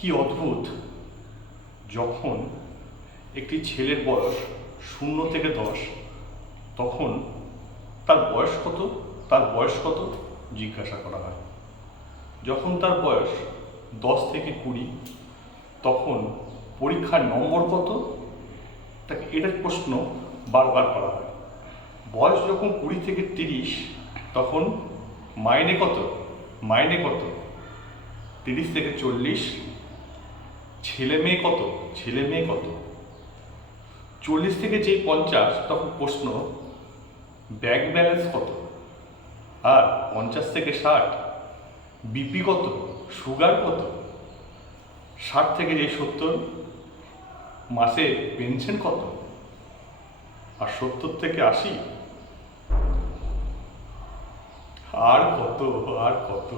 কি অদ্ভুত, যখন একটি ছেলের বয়স 0 থেকে 10, তখন তার বয়স কত জিজ্ঞাসা করা হয়। যখন তার বয়স 10 থেকে 20, তখন পরীক্ষার নম্বর কত, তাকে এটার প্রশ্ন বারবার করা হয়। বয়স যখন 20 থেকে 30, তখন মাইনে কত 30 থেকে 40, ছেলে মেয়ে কত 40 থেকে যেই 50, তখন প্রশ্ন ব্যাংক ব্যালেন্স কত। আর 50 থেকে 60, বিপি কত, সুগার কত। 60 থেকে যেই 70, মাসে পেনশন কত। আর 70 থেকে 80, আর কত।